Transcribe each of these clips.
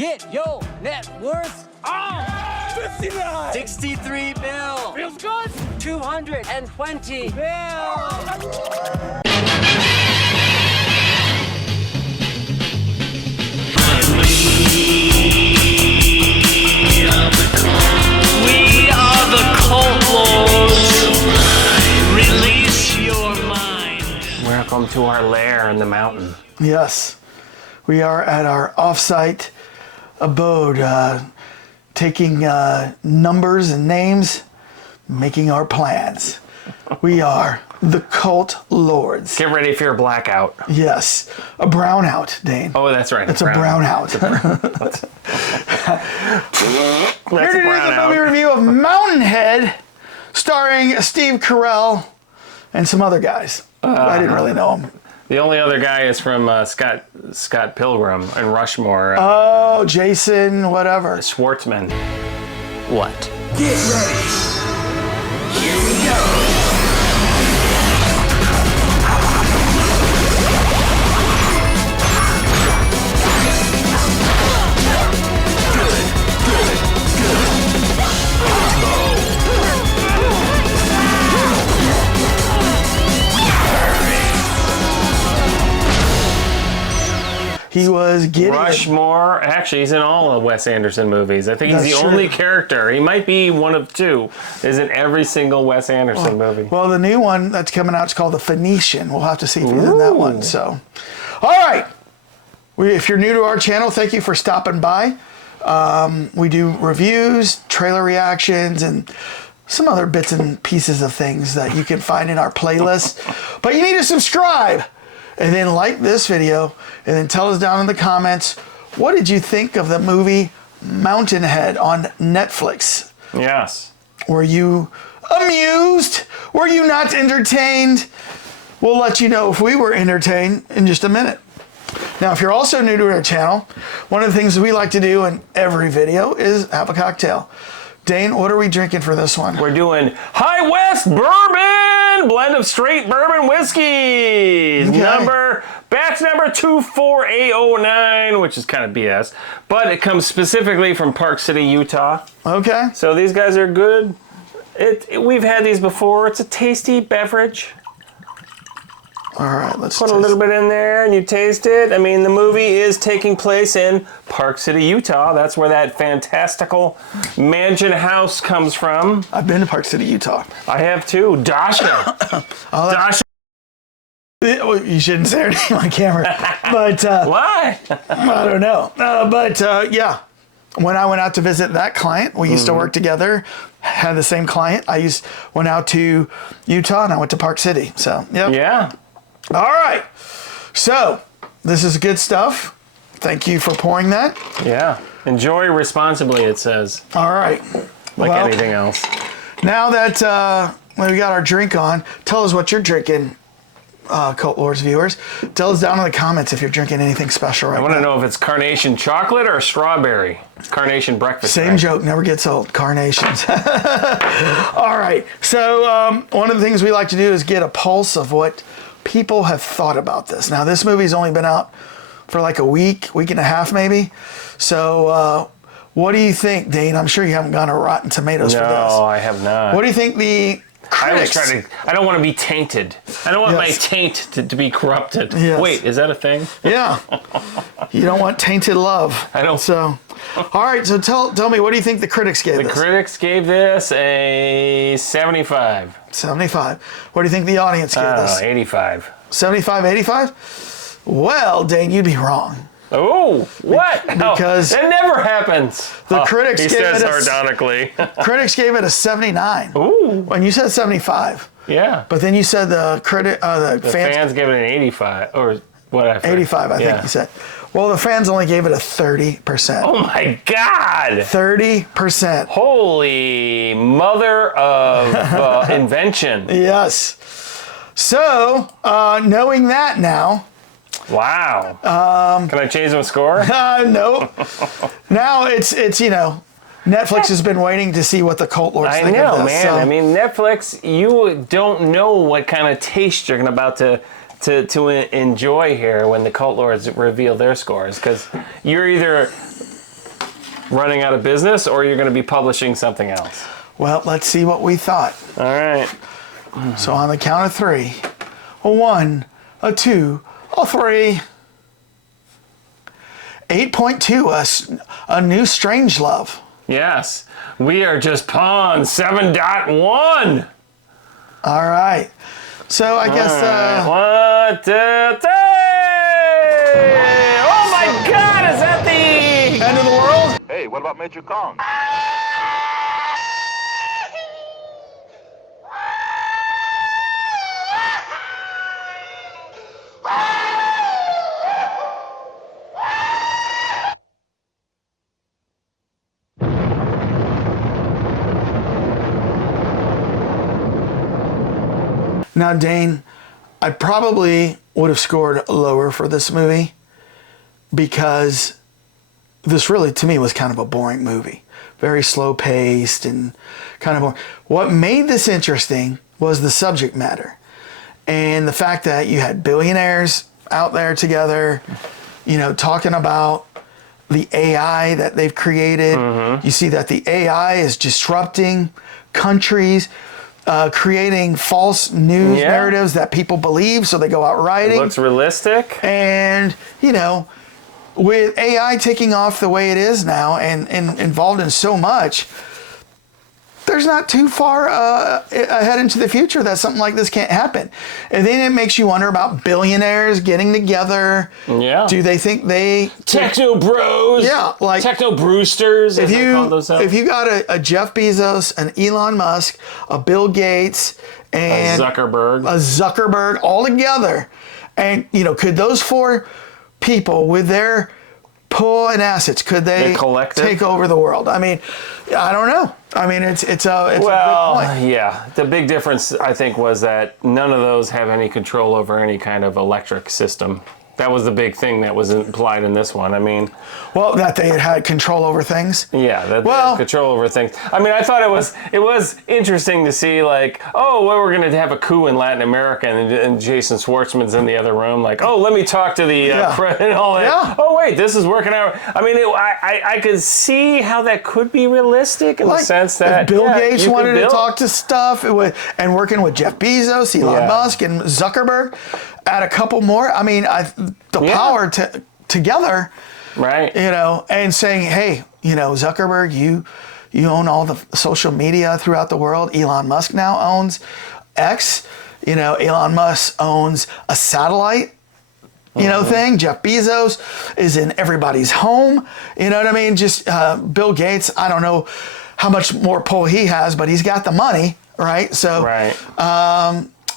Get your net worth on. 59. 63 bill. Feels good. 220 bill. We are the cult lords. Release your mind. Welcome to our lair in the mountain. Yes, we are at our off-site abode, taking numbers and names, making our plans. We are the cult lords. Get ready for your blackout. Yes, a brownout, Dane. Oh, that's right. It's a brownout. That's Here to do the movie review of Mountainhead, starring Steve Carell and some other guys. I didn't really know them. The only other guy is from Scott Pilgrim and Rushmore. Oh, Jason, whatever. Schwartzman. What? Get ready. Here we go. He was getting Rushmore. Actually, he's in all of Wes Anderson movies. I think he's That's the true. only character. He might be one of two. Is in every single Wes Anderson movie. Well, the new one that's coming out is called The Phoenician. We'll have to see if he's in that one. So, all right. If you're new to our channel, thank you for stopping by. We do reviews, trailer reactions, and some other bits and pieces of things that you can find in our playlist. But you need to subscribe and then like this video and then tell us down in the comments, what did you think of the movie Mountainhead on Netflix? Yes. Were you amused? Were you not entertained? We'll let you know if we were entertained in just a minute. Now, if you're also new to our channel, one of the things we like to do in every video is have a cocktail. Dane, what are we drinking for this one? We're doing High West Bourbon, blend of straight bourbon whiskeys. Okay. Batch number 24809, which is kind of BS, but it comes specifically from Park City, Utah. Okay. So these guys are good. We've had these before. It's a tasty beverage. All right, let's Put a little bit in there and you taste it. I mean, the movie is taking place in Park City, Utah. That's where that fantastical mansion house comes from. I've been to Park City, Utah. I have too. Dasha. Dasha. You shouldn't say her name on camera. But Why? I don't know. Yeah, when I went out to visit that client, we used to work together, had the same client. Went out to Utah and I went to Park City. So, yep. Yeah. All right. So, this is good stuff. Thank you for pouring that. Yeah. Enjoy responsibly, it says. All right. Like anything else. Now that we got our drink on, tell us what you're drinking, Cult Lords viewers. Tell us down in the comments if you're drinking anything special right now. I want to know if it's carnation chocolate or strawberry. It's carnation breakfast. Same joke, never gets old. Carnations. All right. So one of the things we like to do is get a pulse of what people have thought about this. Now, this movie's only been out for like a week and a half maybe. So what do you think, Dane? I'm sure you haven't gone to Rotten Tomatoes for this. No, I have not. What do you think the critics... I don't want to be tainted. I don't want my taint to be corrupted. Yes. Wait, is that a thing? Yeah. You don't want tainted love. I don't. So, all right. So tell me, what do you think the critics gave this? The critics gave this a 75. 75. What do you think the audience gave this? 85. 75, 85? Well, Dane, you'd be wrong. Oh, what? Because that never happens. The critics he gave says it sardonically. Critics gave it a 79. Ooh. And you said 75. Yeah. But then you said the fans gave it an 85 or whatever. 85, I think you said. Well, the fans only gave it a 30%. Oh my God. 30%. Holy mother of invention. Yes. So, knowing that now. Wow. Can I change my score? No. Now it's Netflix has been waiting to see what the Cult Lords think of this. Man. So. I mean, Netflix, you don't know what kind of taste you're about to enjoy here when the Cult Lords reveal their scores, because you're either running out of business, or you're going to be publishing something else. Well, let's see what we thought. All right. So on the count of 3, a 1, a 2, a 3. 8.2, a new Strangelove. Yes. We are just pawn 7.1. All right. So I guess... Right. 1, 2, 3. Oh my God! Is that the end of the world? Hey, what about Major Kong? Now, Dane, I probably would have scored lower for this movie because this really, to me, was kind of a boring movie. Very slow paced and kind of boring. What made this interesting was the subject matter and the fact that you had billionaires out there together, you know, talking about the AI that they've created. Mm-hmm. You see that the AI is disrupting countries, creating false news narratives that people believe, so they go out writing. It looks realistic. And, you know, with AI taking off the way it is now and involved in so much, there's not too far ahead into the future that something like this can't happen. And then it makes you wonder about billionaires getting together. Yeah. Do they think they... Techno bros. Yeah, like... Techno brewsters, as they call themselves. If you got a Jeff Bezos, an Elon Musk, a Bill Gates, and... A Zuckerberg all together, and, you know, could those 4 people with their pull and assets, could they take over the world? I mean, I don't know. I mean, it's a good point. Yeah. The big difference, I think, was that none of those have any control over any kind of electric system. That was the big thing that was implied in this one. I mean... Well, that they had control over things? Yeah, that they had control over things. I mean, I thought it was interesting to see, like, oh, well, we're going to have a coup in Latin America, and Jason Schwartzman's in the other room, like, oh, let me talk to the and all that. Yeah. Oh, wait, this is working out. I mean, I could see how that could be realistic in the sense that... Bill Gates wanted to talk to stuff, and working with Jeff Bezos, Elon Musk, and Zuckerberg, add a couple more. I mean, the power together, right? You know, and saying, hey, you know, Zuckerberg, you own all the social media throughout the world. Elon Musk now owns X. You know, Elon Musk owns a satellite, you know, thing. Jeff Bezos is in everybody's home. You know what I mean? Just Bill Gates, I don't know how much more pull he has, but he's got the money, right? So,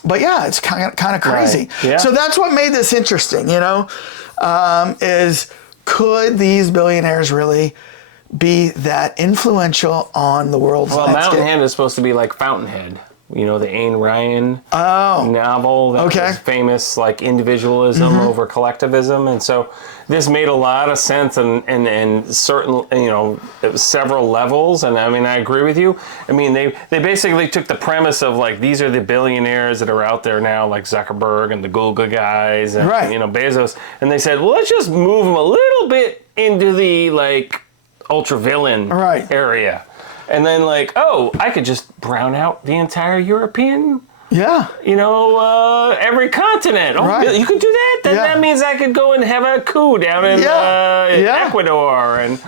but yeah, it's kind of crazy. Right. Yeah. So that's what made this interesting, you know, is could these billionaires really be that influential on the world's landscape? Mountainhead is supposed to be like Fountainhead. You know, the Ayn Rand novel that was famous, like individualism over collectivism. And so this made a lot of sense and certain, you know, several levels. And I mean, I agree with you. I mean, they basically took the premise of like, these are the billionaires that are out there now, like Zuckerberg and the Google guys and, you know, Bezos. And they said, well, let's just move them a little bit into the like ultra-villain area. And then like, oh, I could just brown out the entire European, you know, every continent. Oh, you could do that? Then that means I could go and have a coup down in Ecuador. And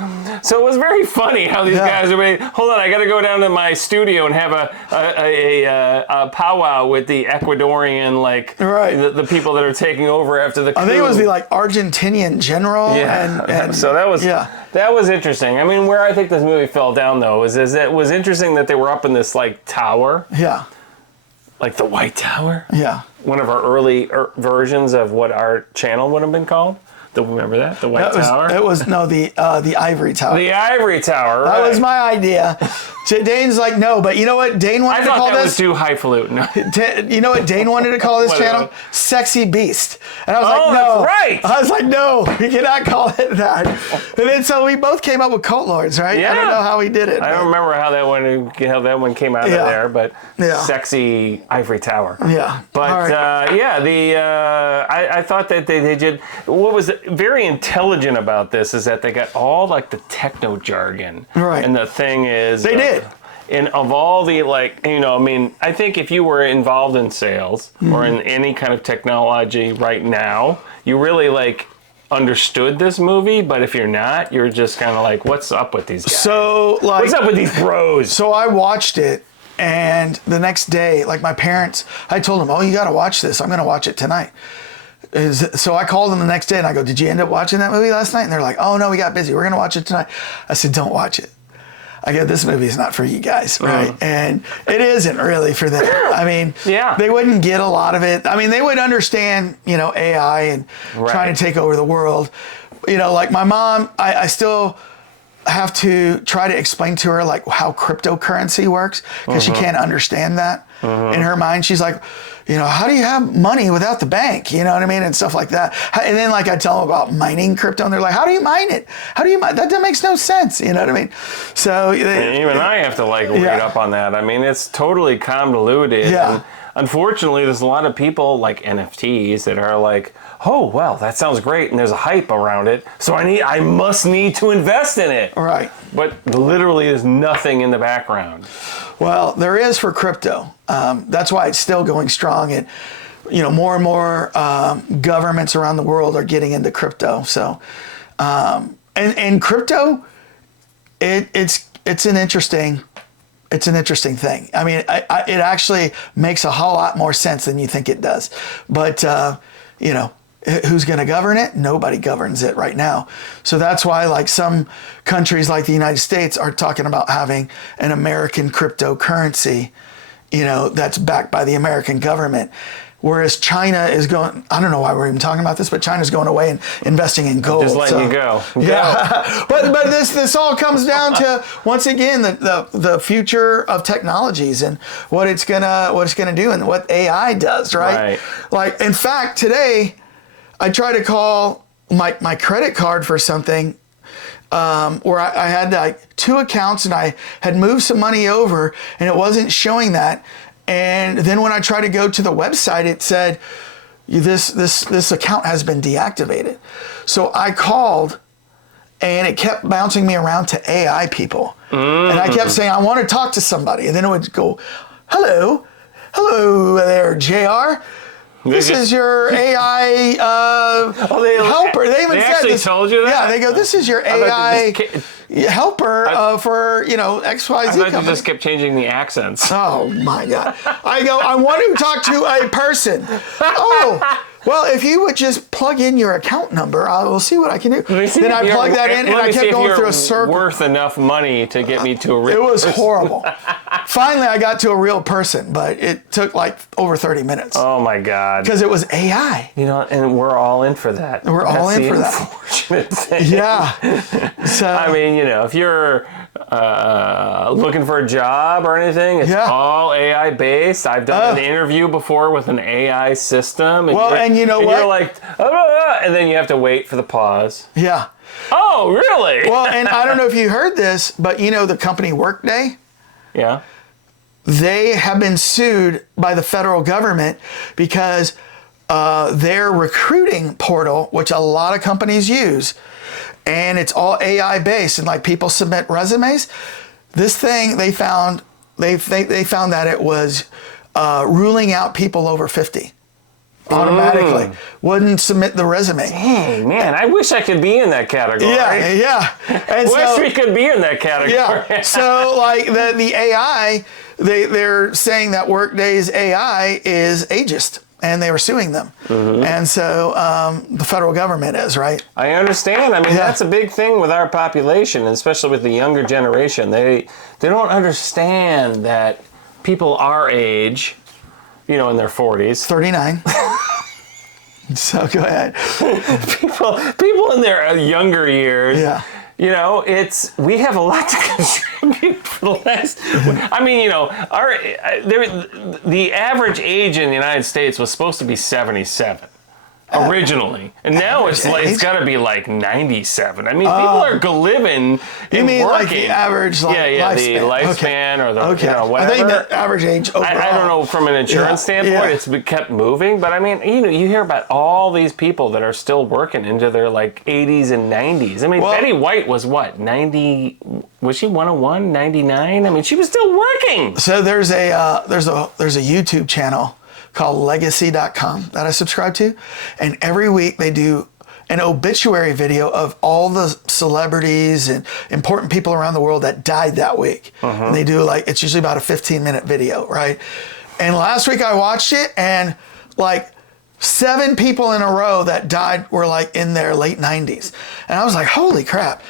so it was very funny how these guys are like, hold on, I got to go down to my studio and have a powwow with the Ecuadorian, like, the people that are taking over after the coup. I think it was the, like, Argentinian general. Yeah. And so that was... That was interesting. I mean, where I think this movie fell down, though, is it was interesting that they were up in this, like, tower. Yeah. Like the White Tower. Yeah. One of our early versions of what our channel would have been called. Remember that? The White Tower? It was, no, the Ivory Tower. The Ivory Tower, right. That was my idea. Dane's like, no, but you know what Dane wanted I to call thought that was this? too highfalutin. You know what Dane wanted to call this channel? Sexy Beast. And I was like, no. That's right. I was like, no, you cannot call it that. And then so we both came up with Cult Lords, right? Yeah. I don't know how we did it. I don't remember how that one came out of there, but Sexy Ivory Tower. Yeah. But I thought that they did. What was very intelligent about this is that they got all like the techno jargon. Right. And the thing is, they did. And of all the I think if you were involved in sales or in any kind of technology right now, you really understood this movie. But if you're not, you're just kind of like, what's up with these guys? So what's up with these bros? So I watched it, and the next day, my parents, I told them, oh, you got to watch this. I'm going to watch it tonight. So I called them the next day and I go, did you end up watching that movie last night? And they're like, oh no, we got busy. We're going to watch it tonight. I said, don't watch it. I go, this movie is not for you guys, right? And it isn't really for them. I mean, they wouldn't get a lot of it. I mean, they would understand, AI and trying to take over the world. Like my mom, I still have to try to explain to her how cryptocurrency works because she can't understand that. In her mind, she's like, how do you have money without the bank? You know what I mean? And stuff like that. And then I tell them about mining crypto and they're like, how do you mine it? How do you mine? That makes no sense. You know what I mean? So even I have to read up on that. I mean, it's totally convoluted. Yeah. And unfortunately, there's a lot of people like NFTs that are like, oh, well, that sounds great. And there's a hype around it. So I must need to invest in it. Right. But literally there's nothing in the background. Well, there is for crypto. That's why it's still going strong. And, more and more governments around the world are getting into crypto. So, and crypto, it's an interesting thing. I mean, it actually makes a whole lot more sense than you think it does. But, who's going to govern it? Nobody governs it right now. So that's why some countries like the United States are talking about having an American cryptocurrency, that's backed by the American government. Whereas China is going, I don't know why we're even talking about this, but China's going away and investing in gold. Just letting you go. Yeah. but this all comes down to, once again, the future of technologies and what it's gonna do and what AI does, right? In fact, today I tried to call my credit card for something where I had 2 accounts and I had moved some money over and it wasn't showing that. And then when I tried to go to the website, it said, this account has been deactivated. So I called and it kept bouncing me around to AI people. And I kept saying, I want to talk to somebody. And then it would go, hello there, JR. This is your AI helper. They even said this. Told you that? Yeah, they go, this is your AI helper for, XYZ I thought company. you just kept changing the accents. Oh, my God. I go, I want to talk to a person. Oh, well, if you would just plug in your account number, I will see what I can do. Then I plugged that in, and I kept going through a circle. Worth enough money to get me to a real It was person. horrible. Finally, I got to a real person, but it took over 30 minutes. Oh, my God. Because it was AI. And we're all in for that. We're all in for that. Unfortunate thing. Yeah. So I mean, if you're looking for a job or anything, it's all AI based. I've done an interview before with an AI system. And you know what? You're like, oh, and then you have to wait for the pause. Yeah. Oh, really? Well, and I don't know if you heard this, but the company Workday? Yeah. They have been sued by the federal government because their recruiting portal, which a lot of companies use, and it's all AI based, and people submit resumes. This thing they found that it was ruling out people over 50 automatically. Wouldn't submit the resume. Dang, man, I wish I could be in that category. Yeah. And wish we could be in that category. Yeah. So the AI, they're saying that Workday's AI is ageist. And they were suing them. And so the federal government is, right? I understand. I mean, that's a big thing with our population, especially with the younger generation. They don't understand that people our age, in their 40s. 39. So go ahead. People in their younger years You know, we have a lot to contribute for the last. I mean, you know, the average age in the United States was supposed to be 77 originally, and now it's got to be like 97. I mean, people are living. You mean working. like the average lifespan? The lifespan or the you know, whatever. I think the average age overall. I don't know from an insurance standpoint. It's kept moving, but I mean, you know, you hear about all these people that are still working into their like 80s and 90s. I mean, Betty White was what, 90? Was she 101, 99? I mean, she was still working. So there's a YouTube channel called legacy.com that I subscribe to, and every week they do an obituary video of all the celebrities and important people around the world that died that week. And they do it's usually about a 15-minute video, right? And last week I watched it, and like 7 people in a row that died were like in their late 90s. And I was like, holy crap.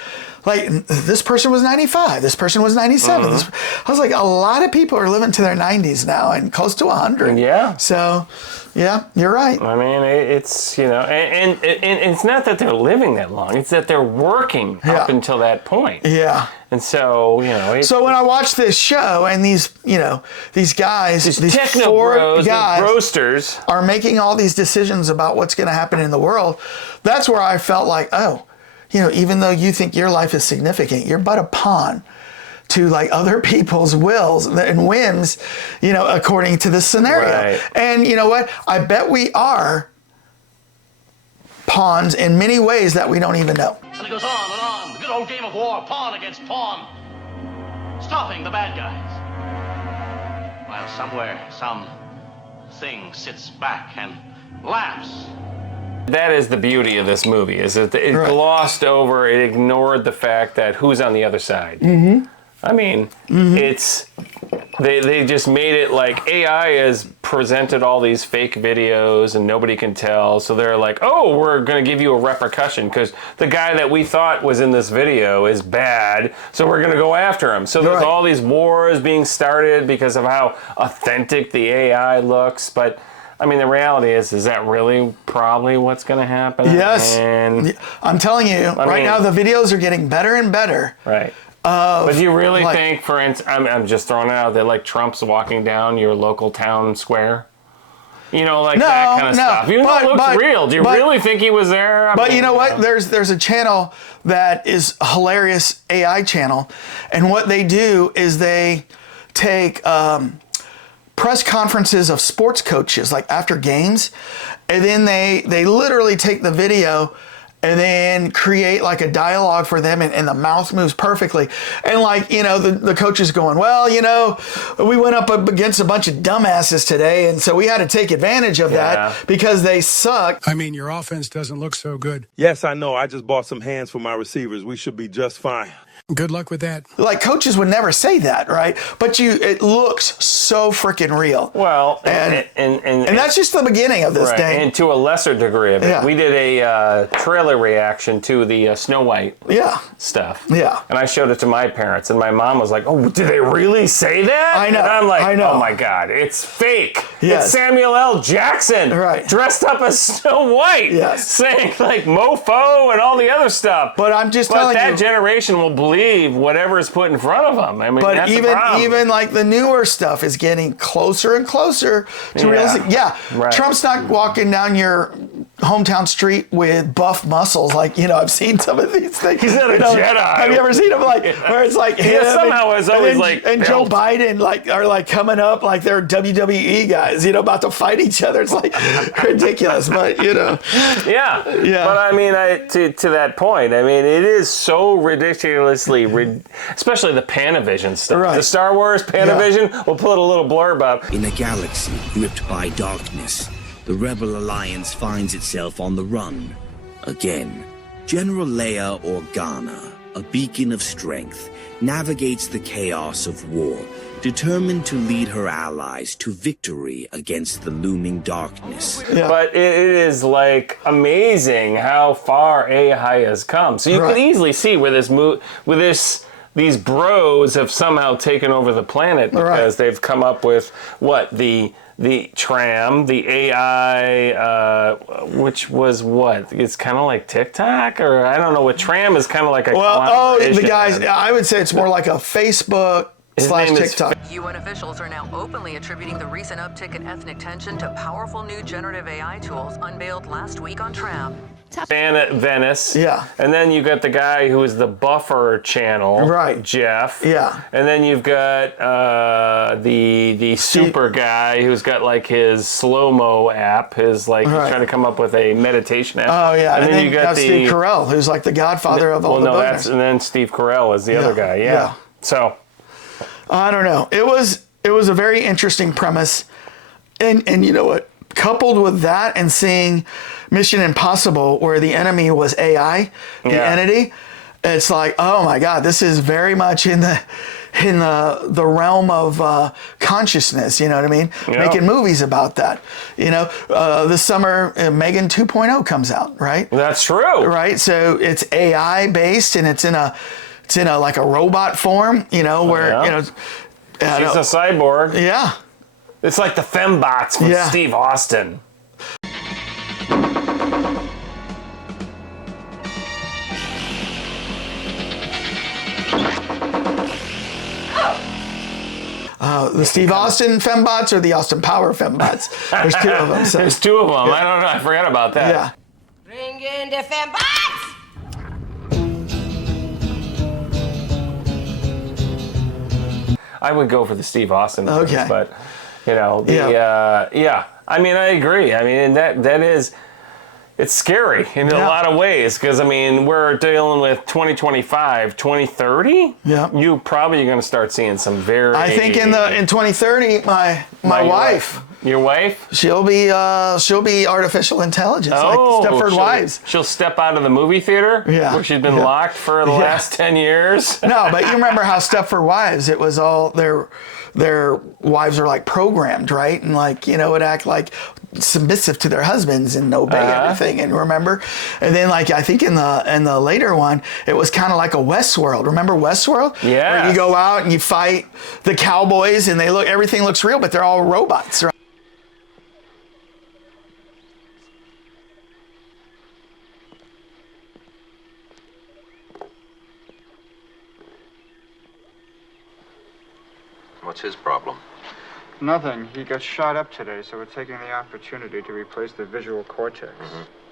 Like, this person was 95. This person was 97. I was like, a lot of people are living to their 90s now and close to 100. Yeah. So, yeah, you're right. I mean, it's, you know, and it's not that they're living that long. It's that they're working up until that point. Yeah. And so, you know. So when I watch this show and these guys, these techno 4 bros, guys roasters are making all these decisions about what's going to happen in the world, that's where I felt like, oh, you know, even though you think your life is significant, you're but a pawn to like other people's wills and whims, you know, according to this scenario. Right. And you know what? I bet we are pawns in many ways that we don't even know. And it goes on and on. The good old game of war, pawn against pawn. Stopping the bad guys. While somewhere, some thing sits back and laughs. That is the beauty of this movie, is that it glossed over, it ignored the fact that who's on the other side. I mean, it's, they just made it like AI has presented all these fake videos and nobody can tell, so they're like, oh, we're going to give you a repercussion because the guy that we thought was in this video is bad, so we're going to go after him. So there's all these wars being started because of how authentic the AI looks, but I mean, the reality is that really probably what's going to happen? Yes. And I'm telling you, right now the videos are getting better and better. Right. But do you really think, for instance, I'm just throwing it out there, like Trump's walking down your local town square? You know, like that kind of stuff. Even though it looks real, do you really think he was there? But you know what? There's a channel that is a hilarious AI channel, and what they do is they take press conferences of sports coaches, like after games, and then they literally take the video and then create like a dialogue for them, and the mouth moves perfectly. And like, you know, the coach is going, well, you know, we went up against a bunch of dumbasses today, and so we had to take advantage of that because they suck. I mean, your offense doesn't look so good. Yes, I know. I just bought some hands for my receivers. We should be just fine. Good luck with that. Like, coaches would never say that, right? But it looks so freaking real. Well, and that's just the beginning of this thing. And to a lesser degree of it, we did a trailer reaction to the Snow White stuff. Yeah. And I showed it to my parents, and my mom was like, oh, did they really say that? I know. And I'm like, I know. oh my God, it's fake. Yes. It's Samuel L. Jackson dressed up as Snow White, saying like mofo and all the other stuff. But I'm just telling you. But that generation will believe whatever is put in front of them. I mean, but that's the problem. even like the newer stuff is getting closer and closer to realistic. Yeah, Trump's not walking down your hometown street with buff muscles. Like, you know, I've seen some of these things. He's not a Jedi. Have you ever seen him like where it's like him somehow it's always and Joe Biden like are like coming up like they're WWE guys, you know, about to fight each other. It's like ridiculous, but you know. Yeah. But I mean, to that point, I mean, it is so ridiculously, especially the Panavision stuff. The Star Wars Panavision, we'll put a little blurb up. In a galaxy gripped by darkness, the Rebel Alliance finds itself on the run. Again, General Leia Organa, a beacon of strength, navigates the chaos of war, determined to lead her allies to victory against the looming darkness. But it is like amazing how far AI has come. So you can easily see where these bros have somehow taken over the planet because they've come up with the the tram, the AI, which was what? It's kind of like TikTok, or I don't know. What tram is kind of like a the guys. I would say it's more like a Facebook / TikTok. UN officials are now openly attributing the recent uptick in ethnic tension to powerful new generative AI tools unveiled last week on Tram. Venice. Yeah. And then you got the guy who is the buffer channel. Right. Jeff. Yeah. And then you've got the super guy who's got like his slow-mo app, his like he's trying to come up with a meditation app. Oh yeah. And then you got Steve Carell, who's like the godfather of all the billionaires. And then Steve Carell is the other guy. Yeah. So I don't know. It was a very interesting premise. And you know what? Coupled with that and seeing Mission Impossible, where the enemy was AI, the entity, it's like, oh my God, this is very much in the realm of consciousness. You know what I mean? Yeah. Making movies about that. You know, this summer Megan 2.0 comes out, right? That's true. Right. So it's AI based, and it's in a like a robot form. You know, where you know she's a cyborg. Yeah. It's like the fembots with Steve Austin. The Steve Austin fembots or the Austin Power fembots? There's two of them. So. There's two of them. I don't know. I forgot about that. Yeah. Bring in the fembots! I would go for the Steve Austin ones, Okay. but you know, I mean, I agree. I mean, that is, it's scary in a lot of ways, because I mean, we're dealing with 2025, 2030. Yeah, you probably are going to start seeing some very. I think in 2030, my wife. Your wife? She'll be artificial intelligence, like Stepford Wives. She'll step out of the movie theater, where she's been locked for the last 10 years. No, but you remember how Stepford Wives? It was all their wives are like programmed, right, and like would act like submissive to their husbands and obey everything. And remember, and then like I think in the later one, it was kind of like a Westworld. Remember Westworld? Yeah. Where you go out and you fight the cowboys, and everything looks real, but they're all robots, right? What's his problem? Nothing. He got shot up today, so we're taking the opportunity to replace the visual cortex.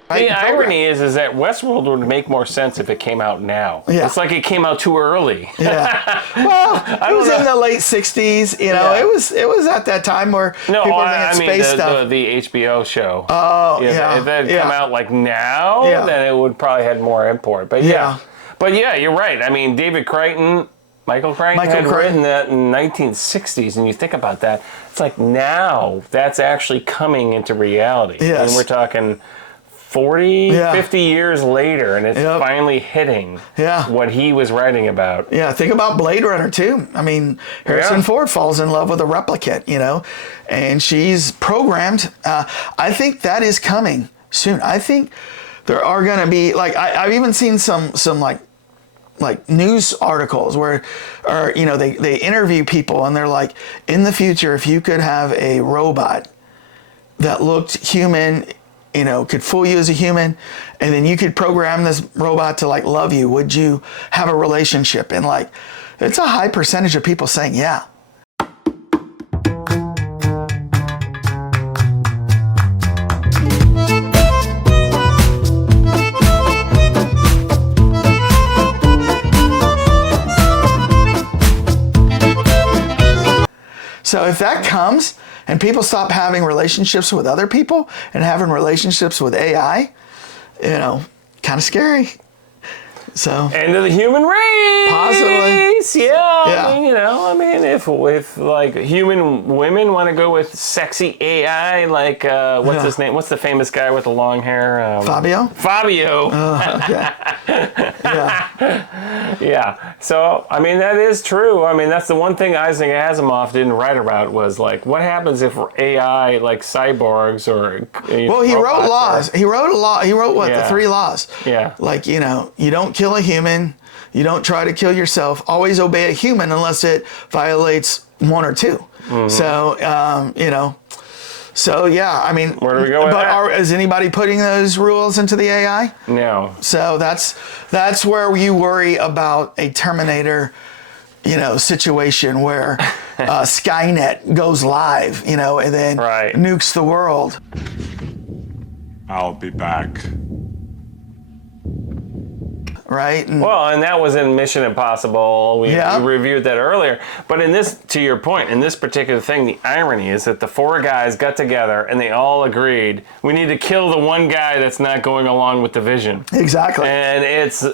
The irony is that Westworld would make more sense if it came out now. Yeah. It's like it came out too early. Yeah. Well, it was in the late 60s. It was at that time where people were thinking space stuff. The HBO show. Oh, If that had come out like now, then it would probably had more import. But But you're right. I mean, Michael Crichton had written that in 1960s, and you think about that, it's like now that's actually coming into reality. Yes. And we're talking 40, 50 years later, and it's finally hitting what he was writing about. Yeah, think about Blade Runner, too. I mean, Harrison Ford falls in love with a replicant, and she's programmed. I think that is coming soon. I think there are going to be, like, I've even seen some like news articles where, they interview people, and they're like, in the future, if you could have a robot that looked human, could fool you as a human, and then you could program this robot to like love you, would you have a relationship? And like, it's a high percentage of people saying, yeah. So if that comes and people stop having relationships with other people and having relationships with AI, kind of scary. So end of the human race. Possibly. Yeah. I mean, if like human women want to go with sexy AI, like what's his name? What's the famous guy with the long hair? Fabio. Okay. Yeah. So I mean, that is true. I mean, that's the one thing Isaac Asimov didn't write about was like, what happens if AI, like cyborgs or he wrote laws. He wrote a law. He wrote the 3 laws. Yeah. Like you don't kill a human. You don't try to kill yourself. Always obey a human unless it violates 1 or 2. Mm-hmm. So So yeah, I mean, where do we go with that? Is anybody putting those rules into the AI? No. So that's where you worry about a Terminator, situation where Skynet goes live, and then nukes the world. I'll be back. Right? And that was in Mission Impossible. We reviewed that earlier. But in this, to your point, in this particular thing, the irony is that the 4 guys got together and they all agreed we need to kill the one guy that's not going along with the vision. Exactly. And it's in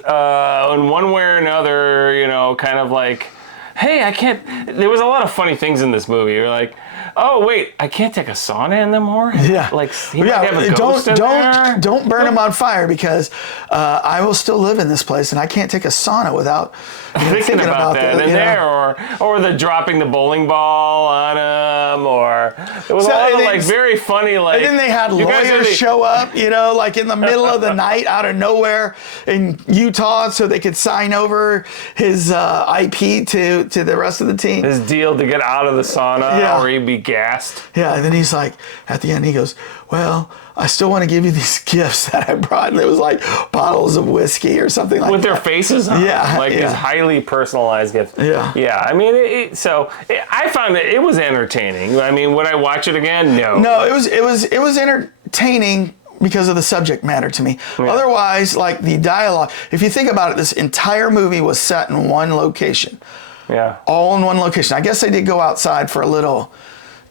one way or another, kind of like, hey, I can't. There was a lot of funny things in this movie. You're like, oh wait, I can't take a sauna in them more. Yeah, like he might have a ghost in there. Don't burn him on fire because I will still live in this place and I can't take a sauna without thinking about that in there, or the dropping the bowling ball on him, or it was a lot of like very funny like. And then they had lawyers show up, like in the middle of the night out of nowhere in Utah, so they could sign over his IP to the rest of the team. His deal to get out of the sauna, or he'd be gassed. Yeah, and then he's like, at the end, he goes, well, I still want to give you these gifts that I brought. And it was like bottles of whiskey or something like that. With their faces on them. These highly personalized gifts. Yeah. Yeah, I mean, I found it was entertaining. I mean, would I watch it again? No. No, it was entertaining because of the subject matter to me. Yeah. Otherwise, like the dialogue, if you think about it, this entire movie was set in one location. Yeah. All in one location. I guess they did go outside for a little,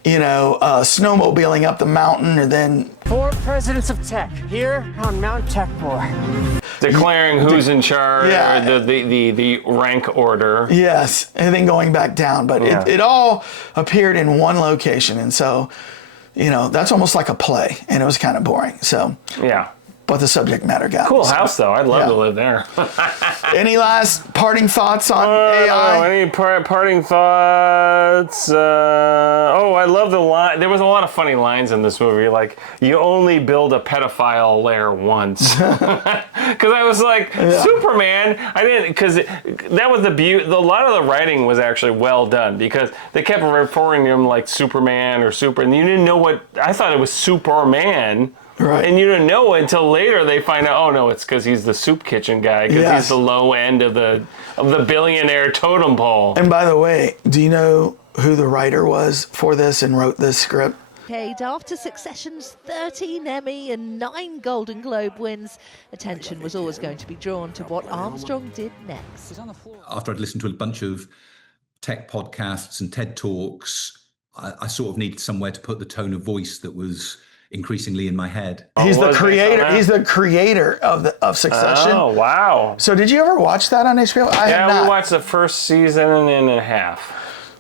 snowmobiling up the mountain, and then 4 presidents of tech here on Mount Techmore. Declaring who's in charge, the rank order. Yes, and then going back down. But it all appeared in one location, and so, that's almost like a play, and it was kind of boring. So yeah. But the subject matter got cool house though. I'd love to live there. Any last parting thoughts on AI? No, any parting thoughts? I love the line. There was a lot of funny lines in this movie. Like, you only build a pedophile lair once. Because I was like, Superman. I didn't, because that was the beauty. A lot of the writing was actually well done because they kept referring to him like Superman or Super, and you didn't know what. I thought it was Superman. Right. And you didn't know until later they find out, oh no, it's because he's the soup kitchen guy, because he's the low end of the billionaire totem pole. And by the way, do you know who the writer was for this and wrote this script? After Succession's 13 Emmy and 9 Golden Globe wins, attention was always going to be drawn to what Armstrong did next. After I'd listened to a bunch of tech podcasts and TED Talks, I sort of needed somewhere to put the tone of voice that was increasingly in my head. He's the creator. He's the creator of Succession. Oh wow! So did you ever watch that on HBO? I have not. We watched the first season and a half.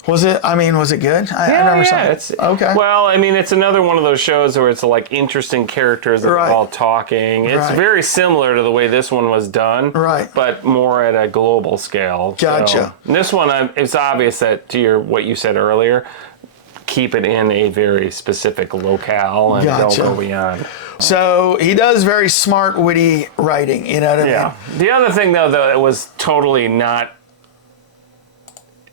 Was it? I mean, was it good? I never saw it. It's okay. Well, I mean, it's another one of those shows where it's like interesting characters that are all talking. It's very similar to the way this one was done, but more at a global scale. Gotcha. So, this one, it's obvious that to what you said earlier. Keep it in a very specific locale and don't go beyond. So he does very smart, witty writing, you know what I mean? The other thing, though, it was totally not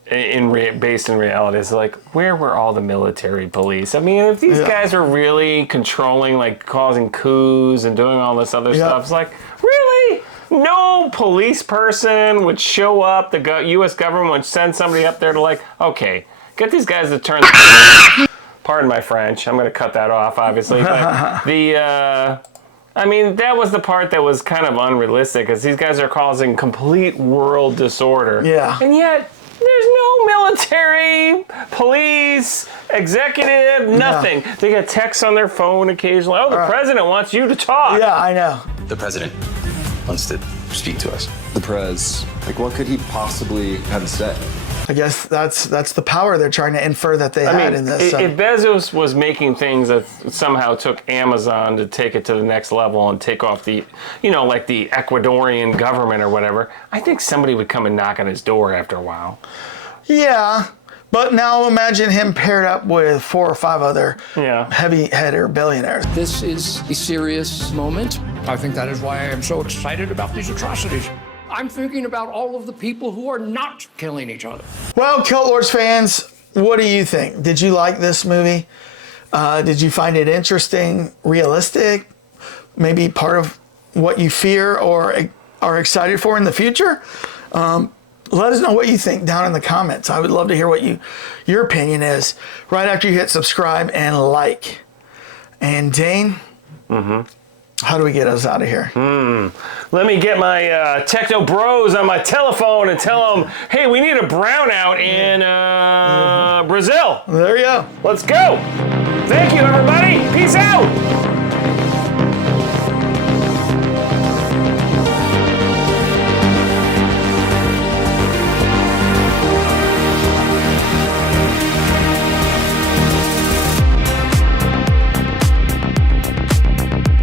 based in reality is like, where were all the military police? I mean, if these guys were really controlling, like causing coups and doing all this other stuff, it's like, really? No police person would show up, the U.S. government would send somebody up there to like, okay, get these guys to turn. Pardon my French. I'm going to cut that off, obviously. But I mean, that was the part that was kind of unrealistic, because these guys are causing complete world disorder. Yeah. And yet, there's no military, police, executive, nothing. Yeah. They get texts on their phone occasionally. Oh, the president wants you to talk. Yeah, I know. The president wants to speak to us. The prez, like, what could he possibly have to say? I guess that's the power they're trying to infer that they had in this. If Bezos was making things that somehow took Amazon to take it to the next level and take off the, like the Ecuadorian government or whatever, I think somebody would come and knock on his door after a while. Yeah, but now imagine him paired up with 4 or 5 other heavy-hitter billionaires. This is a serious moment. I think that is why I am so excited about these atrocities. I'm thinking about all of the people who are not killing each other. Well, Cult Lords fans, what do you think? Did you like this movie? Did you find it interesting, realistic, maybe part of what you fear or are excited for in the future? Let us know what you think down in the comments. I would love to hear what your opinion is right after you hit subscribe and like. And Dane, how do we get us out of here? Let me get my techno bros on my telephone and tell them, hey, we need a brownout in Brazil. There you go. Let's go. Thank you, everybody. Peace out.